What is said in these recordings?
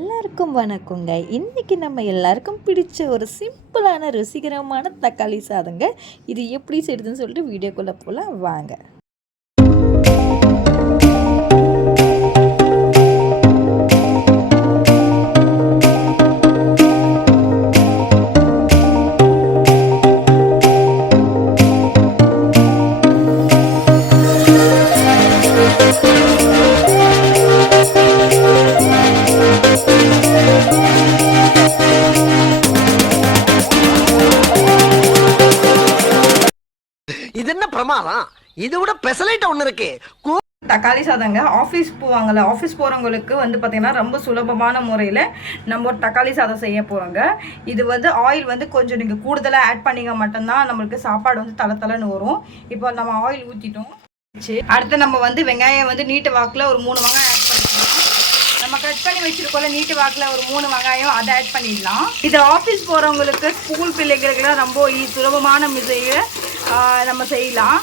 எல்லாருக்கும் வணக்கங்க. இன்றைக்கி நம்ம எல்லாருக்கும் பிடிச்ச ஒரு சிம்பிளான ருசிகரமான தக்காளி சாதங்க. இது எப்படி செய்யுதுன்னு சொல்லிட்டு வீடியோக்குள்ளே போகலாம் வாங்க. இது என்ன பிரமாதம்? இது விட பெசலைட் ஒன்று இருக்கு. தக்காளி சாதங்க. ஆஃபீஸ் போவாங்கள்ல, ஆஃபீஸ் போகிறவங்களுக்கு வந்து பார்த்திங்கன்னா ரொம்ப சுலபமான முறையில் நம்ம ஒரு தக்காளி சாதம் செய்ய போகிறோங்க. இது வந்து ஆயில் வந்து கொஞ்சம் நீங்கள் கூடுதலாக ஆட் பண்ணிங்க மட்டும்தான் நம்மளுக்கு சாப்பாடு வந்து தலை வரும். இப்போ நம்ம ஆயில் ஊற்றிட்டோம். அடுத்து நம்ம வந்து வெங்காயம் வந்து நீட்டு வாக்கில் ஒரு 3 வெங்காயம் ஆட் பண்ணிக்கலாம். நம்ம கட் பண்ணி வச்சுருக்கோம்ல நீட்டு வாக்கில் ஒரு 3 வெங்காயம் அதை ஆட் பண்ணிடலாம். இது ஆஃபீஸ் போகிறவங்களுக்கு, ஸ்கூல் பிள்ளைகளுக்குலாம் ரொம்ப சுலபமான முறையை நம்ம செய்யலாம்.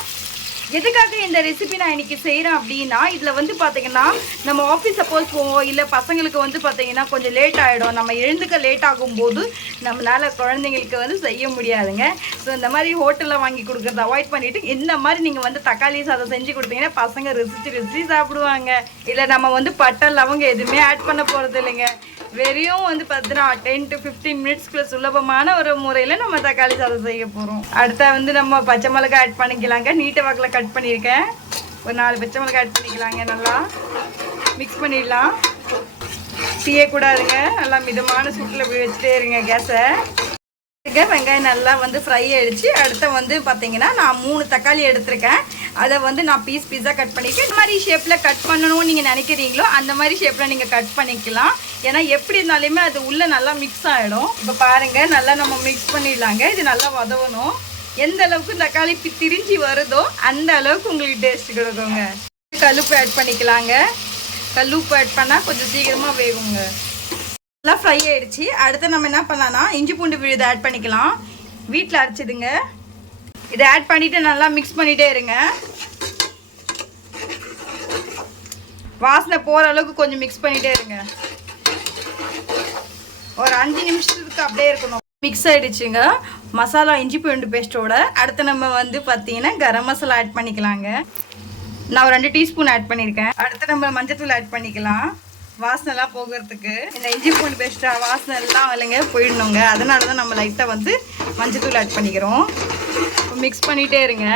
எதுக்காக இந்த ரெசிபி நான் இன்றைக்கி செய்கிறேன் அப்படின்னா, இதில் வந்து பார்த்திங்கன்னா நம்ம ஆஃபீஸ் சப்போஸ் போவோம், இல்லை பசங்களுக்கு வந்து பார்த்திங்கன்னா கொஞ்சம் லேட் ஆகிடும். நம்ம எழுந்துக்க லேட் ஆகும்போது நம்மளால் குழந்தைங்களுக்கு வந்து செய்ய முடியாதுங்க. ஸோ இந்த மாதிரி ஹோட்டலில் வாங்கி கொடுக்குறத அவாய்ட் பண்ணிவிட்டு இந்த மாதிரி நீங்கள் வந்து தக்காளி சாதம் செஞ்சு கொடுத்தீங்கன்னா பசங்க ருசிச்சு சாப்பிடுவாங்க. இல்லை நம்ம வந்து பட்டை லவங்க எதுவுமே ஆட் பண்ண போகிறது இல்லைங்க. வெறும் வந்து பார்த்தீங்கன்னா 10 to 15 மினிட்ஸ்க்குள்ள சுலபமான ஒரு முறையில் நம்ம தக்காளி சாதம் செய்ய போகிறோம். அடுத்த வந்து நம்ம பச்சை மிளகாய் ஆட் பண்ணிக்கலாங்க. நீட்டு வாக்கில் கட் பண்ணியிருக்கேன். ஒரு 4 பச்சை மிளகாய் ஆட் பண்ணிக்கலாங்க. நல்லா மிக்ஸ் பண்ணிடலாம். செய்யக்கூடாதுங்க. நல்லா மிதமான சூட்டில் இப்படி வச்சுட்டே இருங்க கேஸை. வெங்காயம் நல்லா வந்து ஃப்ரை ஆகிடுச்சு. அடுத்த வந்து பார்த்தீங்கன்னா நான் 3 தக்காளி எடுத்திருக்கேன். அதை வந்து நான் பீஸாக கட் பண்ணியிருக்கேன். இந்த மாதிரி ஷேப்பில் கட் பண்ணணும்னு நீங்கள் நினைக்கிறீங்களோ அந்த மாதிரி ஷேப்பில் நீங்கள் கட் பண்ணிக்கலாம். ஏன்னா எப்படி இருந்தாலுமே அது உள்ளே நல்லா மிக்ஸ் ஆகிடும். இப்போ பாருங்கள், நல்லா நம்ம மிக்ஸ் பண்ணிடலாங்க. இது நல்லா வதவணும். எந்த அளவுக்கு தக்காளி திரிஞ்சு வருதோ அந்த அளவுக்கு உங்களுக்கு டேஸ்ட் கொடுக்குங்க. கல்லுப்பு ஆட் பண்ணிக்கலாங்க. கல்லுப்பு ஆட் பண்ணால் கொஞ்சம் சீக்கிரமாக வேகுங்க. நல்லா ஃப்ரை ஆகிடுச்சு. அடுத்து நம்ம என்ன பண்ணலாம்னா இஞ்சி பூண்டு விழுது ஆட் பண்ணிக்கலாம். வீட்டில் அரைச்சிடுங்க. இதை ஆட் பண்ணிவிட்டு நல்லா மிக்ஸ் பண்ணிகிட்டே இருங்க. வாசனை போகிற அளவுக்கு கொஞ்சம் மிக்ஸ் பண்ணிகிட்டே இருங்க. ஒரு 5 நிமிஷத்துக்கு அப்படியே இருக்கணும். மிக்ஸ் ஆகிடுச்சுங்க மசாலா இஞ்சி பூண்டு பேஸ்ட்டோட. அடுத்து நம்ம வந்து பார்த்தீங்கன்னா கரம் மசாலா ஆட் பண்ணிக்கலாங்க. நான் ஒரு 2 டீஸ்பூன் ஆட் பண்ணியிருக்கேன். அடுத்து நம்ம மஞ்சத்தூள் ஆட் பண்ணிக்கலாம். வாசனைலாம் போகிறதுக்கு இந்த இஞ்சி பூண்டு பேஸ்ட்டா வாசனை எல்லாம் இல்லைங்க போயிடணுங்க. அதனால தான் நம்ம லைட்டாக வந்து மஞ்சத்தூள் ஆட் பண்ணிக்கிறோம். மிக்ஸ் பண்ணிகிட்டே இருங்க.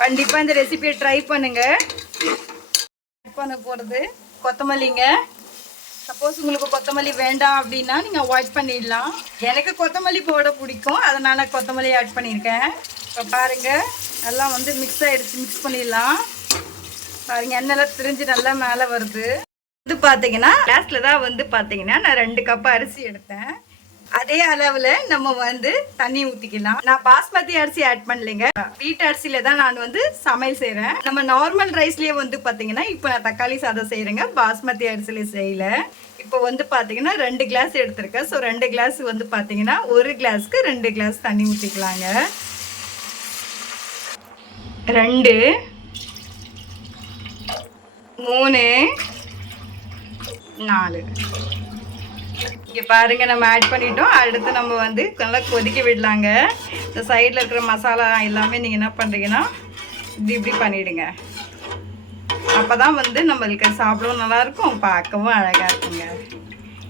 கண்டிப்பாக இந்த ரெசிபியை ட்ரை பண்ணுங்கள். ஆட் பண்ண போகிறது கொத்தமல்லிங்க. சப்போஸ் உங்களுக்கு கொத்தமல்லி வேண்டாம் அப்படின்னா நீங்கள் அவாய்ட் பண்ணிடலாம். எனக்கு கொத்தமல்லி போட பிடிக்கும், அதனால் கொத்தமல்லி ஆட் பண்ணியிருக்கேன். இப்போ பாருங்கள், எல்லாம் வந்து மிக்ஸ் ஆகிடுச்சு. மிக்ஸ் பண்ணிடலாம். பாருங்கள், எண்ணெய்லாம் திரிஞ்சு நல்லா மேலே வருது. வந்து பார்த்தீங்கன்னா கிளாஸில் தான் வந்து பார்த்தீங்கன்னா நான் 2 கப் அரிசி எடுத்தேன். அதே அளவில் நம்ம வந்து தண்ணி ஊற்றிக்கலாம். நான் பாஸ்மதி அரிசி ஆட் பண்ணலைங்க. வீட்டு அரிசியில் தான் நான் வந்து சமையல் செய்கிறேன். நம்ம நார்மல் ரைஸ்லேயே வந்து பார்த்தீங்கன்னா இப்போ நான் தக்காளி சாதம் செய்கிறேங்க. பாஸ்மதி அரிசியில செய்யல. இப்போ வந்து பார்த்தீங்கன்னா 2 கிளாஸ் எடுத்திருக்கேன். ஸோ 2 கிளாஸ் வந்து பார்த்தீங்கன்னா 1 கிளாஸ்க்கு 2 கிளாஸ் தண்ணி ஊற்றிக்கலாங்க. 2 3 4 இங்கே பாருங்கள், நம்ம ஆட் பண்ணிட்டோம். அடுத்து நம்ம வந்து நல்லா கொதிக்க விடலாங்க. இந்த சைடில் இருக்கிற மசாலா எல்லாமே நீங்கள் என்ன பண்ணுறீங்கன்னா இப்படி பண்ணிவிடுங்க. அப்போ தான் வந்து நம்மளுக்கு சாப்பிடவும் நல்லாயிருக்கும், பார்க்கவும் அழகாக இருக்குங்க.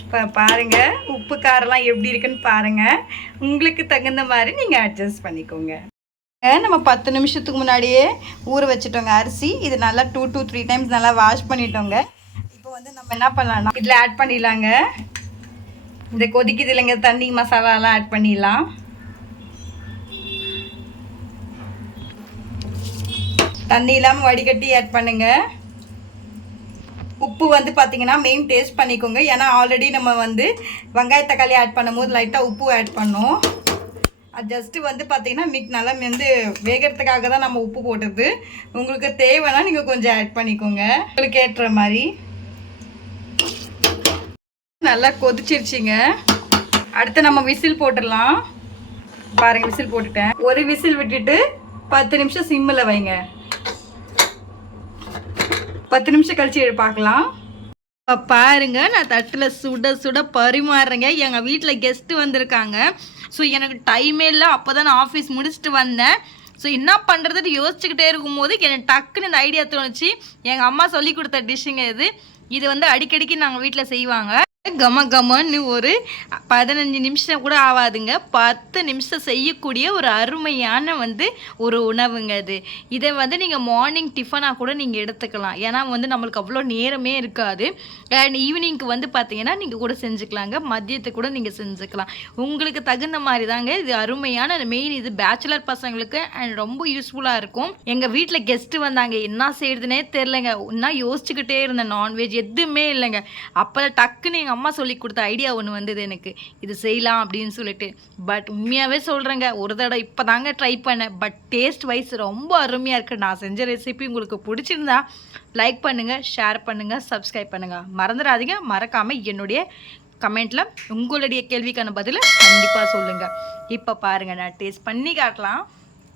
இப்போ பாருங்கள், உப்பு காரெல்லாம் எப்படி இருக்குன்னு பாருங்கள். உங்களுக்கு தகுந்த மாதிரி நீங்கள் அட்ஜஸ்ட் பண்ணிக்கோங்க. நம்ம 10 நிமிஷத்துக்கு முன்னாடியே ஊற வச்சுட்டோங்க அரிசி. இது நல்லா 2 to 3 டைம்ஸ் நல்லா வாஷ் பண்ணிட்டோங்க. இப்போ வந்து நம்ம என்ன பண்ணலாம்னா இதில் ஆட் பண்ணிடலாங்க. இந்த கொதிக்குது இல்லைங்க தண்ணி, மசாலாலாம் ஆட் பண்ணிடலாம். தண்ணி இல்லாமல் வடிகட்டி ஆட் பண்ணுங்க. உப்பு வந்து பார்த்தீங்கன்னா மெயின் டேஸ்ட் பண்ணிக்கோங்க. ஏன்னா ஆல்ரெடி நம்ம வந்து வெங்காய தக்காளி ஆட் பண்ணும்போது லைட்டாக உப்பு ஆட் பண்ணோம். அது ஜஸ்ட்டு வந்து பார்த்தீங்கன்னா நல்லா வந்து வேகிறதுக்காக தான் நம்ம உப்பு போட்டது. உங்களுக்கு தேவைன்னா நீங்கள் கொஞ்சம் ஆட் பண்ணிக்கோங்க, உங்களுக்கு ஏற்ற மாதிரி. நல்லா கொதிச்சிருச்சுங்க. அடுத்து நம்ம விசில் போட்டுடலாம். பாருங்கள், விசில் போட்டுட்டேன். ஒரு விசில் விட்டுட்டு 10 நிமிஷம் சிம்மில் வைங்க. 10 நிமிஷம் கழிச்சு பார்க்கலாம். இப்போ பாருங்க நான் தட்டில் சுட சுட பரிமாறுறேங்க. எங்கள் வீட்டில் கெஸ்ட்டு வந்திருக்காங்க. ஸோ எனக்கு டைமே இல்லை. அப்போ தான் நான் ஆஃபீஸ் முடிச்சுட்டு வந்தேன். ஸோ என்ன பண்ணுறதுன்னு யோசிச்சுக்கிட்டே இருக்கும்போது எனக்கு டக்குன்னு இந்த ஐடியா தோணுச்சு. எங்கள் அம்மா சொல்லி கொடுத்த டிஷ்ஷுங்க இது வந்து அடிக்கடிக்கு நாங்கள் வீட்டில் செய்வாங்க. கமன்னு ஒரு 15 நிமிஷம் கூட ஆகாதுங்க, 10 நிமிஷம் செய்யக்கூடிய ஒரு அருமையான ஒரு உணவுங்க அது. இதை நீங்கள் மார்னிங் டிஃபனாக கூட நீங்கள் எடுத்துக்கலாம். ஏன்னா நம்மளுக்கு அவ்வளோ நேரமே இருக்காது. அண்ட் ஈவினிங்க்கு பார்த்தீங்கன்னா நீங்கள் கூட செஞ்சுக்கலாங்க, மதியத்துக்கு கூட நீங்கள் செஞ்சுக்கலாம். உங்களுக்கு தகுந்த மாதிரி தாங்க இது அருமையான மெயின். இது பேச்சுலர் பசங்களுக்கு அண்ட் ரொம்ப யூஸ்ஃபுல்லாக இருக்கும். எங்கள் வீட்டில் கெஸ்ட்டு வந்தாங்க, என்ன செய்யறதுனே தெரிலங்க. இன்னும் யோசிச்சுக்கிட்டே இருந்தேன். நான்வெஜ் எதுவுமே இல்லைங்க. அப்போ டக்குன்னு எங்கள் அம்மா சொல்லி கொடுத்த ஐடியா ஒன்று வந்தது எனக்கு, இது செய்யலாம் அப்படின்னு சொல்லிட்டு. பட் உண்மையாகவே சொல்கிறேங்க, ஒரு தடவை இப்போ தாங்க ட்ரை பண்ணேன். பட் டேஸ்ட் வைஸ் ரொம்ப அருமையாக இருக்குது. நான் செஞ்ச ரெசிபி உங்களுக்கு பிடிச்சிருந்தா லைக் பண்ணுங்கள், ஷேர் பண்ணுங்கள், சப்ஸ்கிரைப் பண்ணுங்கள். மறந்துடாதீங்க. மறக்காமல் என்னுடைய கமெண்ட்டில் உங்களுடைய கேள்விக்கான பதிலை கண்டிப்பாக சொல்லுங்கள். இப்போ பாருங்கள், நான் டேஸ்ட் பண்ணி காட்டலாம்.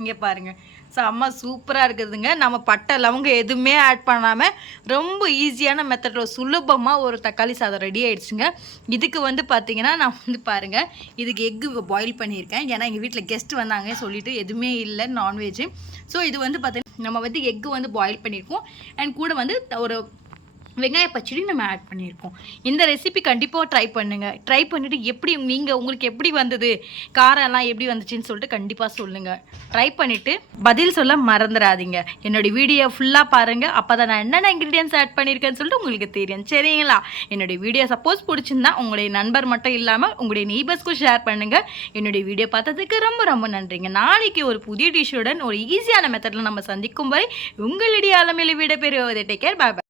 இங்கே பாருங்கள், செம்ம சூப்பராக இருக்குதுங்க. நம்ம பட்டை லவங்க எதுவுமே ஆட் பண்ணாமல் ரொம்ப ஈஸியான மெத்தடில் சுலபமாக ஒரு தக்காளி சாதம் ரெடி ஆகிடுச்சுங்க. இதுக்கு பார்த்தீங்கன்னா நான் பாருங்கள், இதுக்கு எக்கு பாயில் பண்ணியிருக்கேன். ஏன்னா எங்கள் வீட்டில் கெஸ்ட் வந்தாங்க சொல்லிவிட்டு எதுவுமே இல்லை நான்வெஜ்ஜு. ஸோ இது பார்த்தீங்கன்னா நம்ம எக்கு பாயில் பண்ணியிருக்கோம். அண்ட் கூட ஒரு வெங்காய பச்சடி நம்ம ஆட் பண்ணியிருக்கோம். இந்த ரெசிபி கண்டிப்பாக ட்ரை பண்ணுங்கள். ட்ரை பண்ணிவிட்டு எப்படி உங்களுக்கு எப்படி வந்தது, காரம் எல்லாம் எப்படி வந்துச்சுன்னு சொல்லிட்டு கண்டிப்பாக சொல்லுங்கள். ட்ரை பண்ணிவிட்டு பதில் சொல்ல மறந்துடாதீங்க. என்னுடைய வீடியோ ஃபுல்லாக பாருங்கள். அப்போ தான் நான் என்னென்ன இன்க்ரீடியன்ஸ் ஆட் பண்ணியிருக்கேன்னு சொல்லிட்டு உங்களுக்கு தெரியும். சரிங்களா? என்னுடைய வீடியோ சப்போஸ் பிடிச்சிருந்தா உங்களுடைய நண்பர் மட்டும் இல்லாமல் உங்களுடைய நெய்பர்ஸ்க்கும் ஷேர் பண்ணுங்கள். என்னுடைய வீடியோ பார்த்ததுக்கு ரொம்ப ரொம்ப நன்றிங்க. நாளைக்கு ஒரு புதிய டிஷ்ஷுடன் ஒரு ஈஸியான மெத்தடில் நம்ம சந்திக்கும் வரை உங்களுடைய அலமையில விட பெறுவது. Take care. பாய் பாய்.